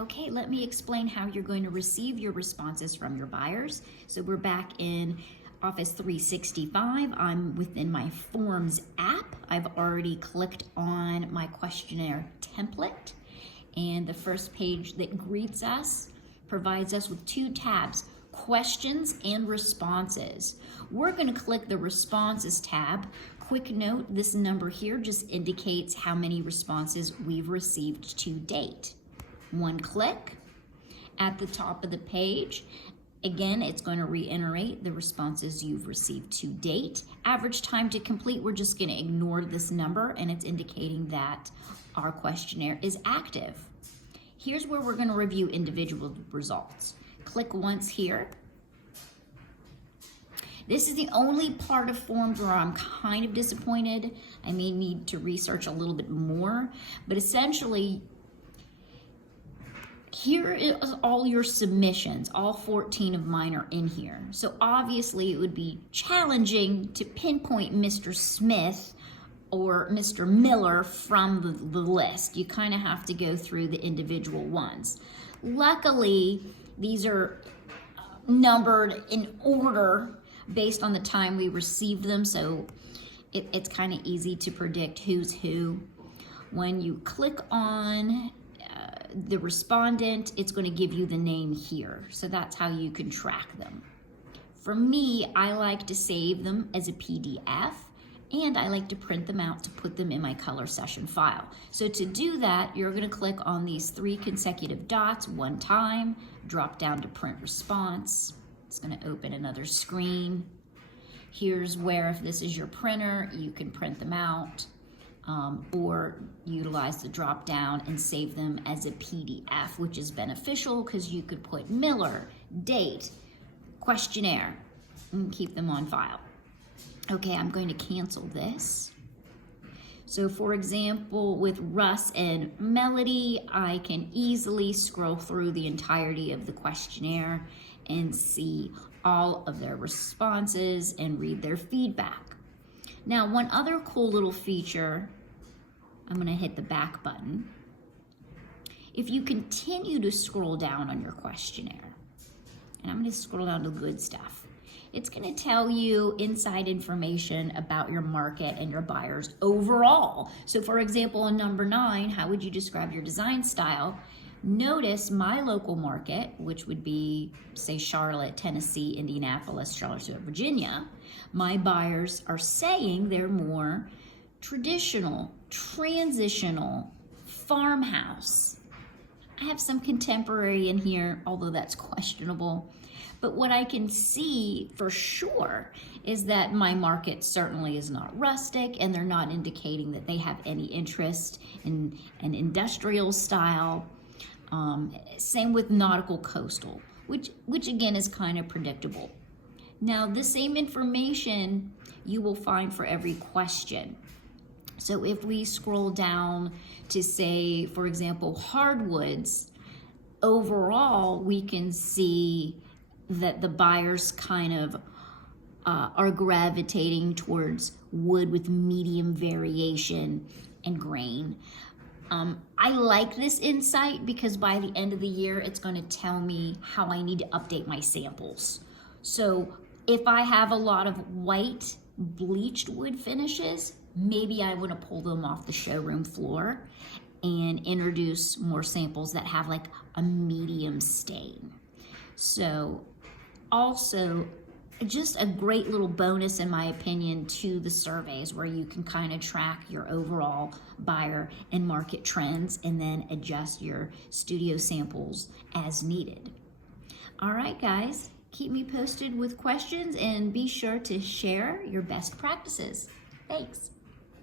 Okay, let me explain how you're going to receive your responses from your buyers. So we're back in Office 365. I'm within my Forms app. I've already clicked on my questionnaire template, and the first page that greets us provides us with two tabs, questions and responses. We're going to click the responses tab. Quick note, this number here just indicates how many responses we've received to date. One click at the top of the page. Again, it's going to reiterate the responses you've received to date. Average time to complete, we're just going to ignore this number, and it's indicating that our questionnaire is active. Here's where we're going to review individual results. Click once here. This is the only part of Forms where I'm kind of disappointed. I may need to research a little bit more, but essentially, here is all your submissions. All 14 of mine are in here. So obviously it would be challenging to pinpoint Mr. Smith or Mr. Miller from the list. You kind of have to go through the individual ones. Luckily, these are numbered in order based on the time we received them, so it's kind of easy to predict who's who. When you click on the respondent, it's going to give you the name here. So that's how you can track them. For me, I like to save them as a PDF, and I like to print them out to put them in my color session file. So to do that, you're going to click on these 3 consecutive dots one time, drop down to print response. It's going to open another screen. Here's where, if this is your printer, you can print them out. Or utilize the drop down and save them as a PDF, which is beneficial because you could put Miller, date, questionnaire, and keep them on file. Okay, I'm going to cancel this. So for example, with Russ and Melody, I can easily scroll through the entirety of the questionnaire and see all of their responses and read their feedback. Now, one other cool little feature, I'm going to hit the back button. If you continue to scroll down on your questionnaire, and I'm going to scroll down to good stuff, it's going to tell you inside information about your market and your buyers overall. So for example, on number 9, how would you describe your design style? Notice my local market, which would be, say, Charlotte, Tennessee, Indianapolis, Charlottesville, Virginia. My buyers are saying they're more traditional, transitional, farmhouse. I have some contemporary in here, although that's questionable. But what I can see for sure is that my market certainly is not rustic, and they're not indicating that they have any interest in an industrial style. Same with nautical coastal, which again is kind of predictable. Now, the same information you will find for every question. So if we scroll down to, say, for example, hardwoods, overall, we can see that the buyers kind of are gravitating towards wood with medium variation and grain. I like this insight because by the end of the year, it's going to tell me how I need to update my samples. So if I have a lot of white bleached wood finishes, maybe I want to pull them off the showroom floor and introduce more samples that have like a medium stain. So also, just a great little bonus, in my opinion, to the surveys where you can kind of track your overall buyer and market trends and then adjust your studio samples as needed. All right, guys, keep me posted with questions and be sure to share your best practices. Thanks.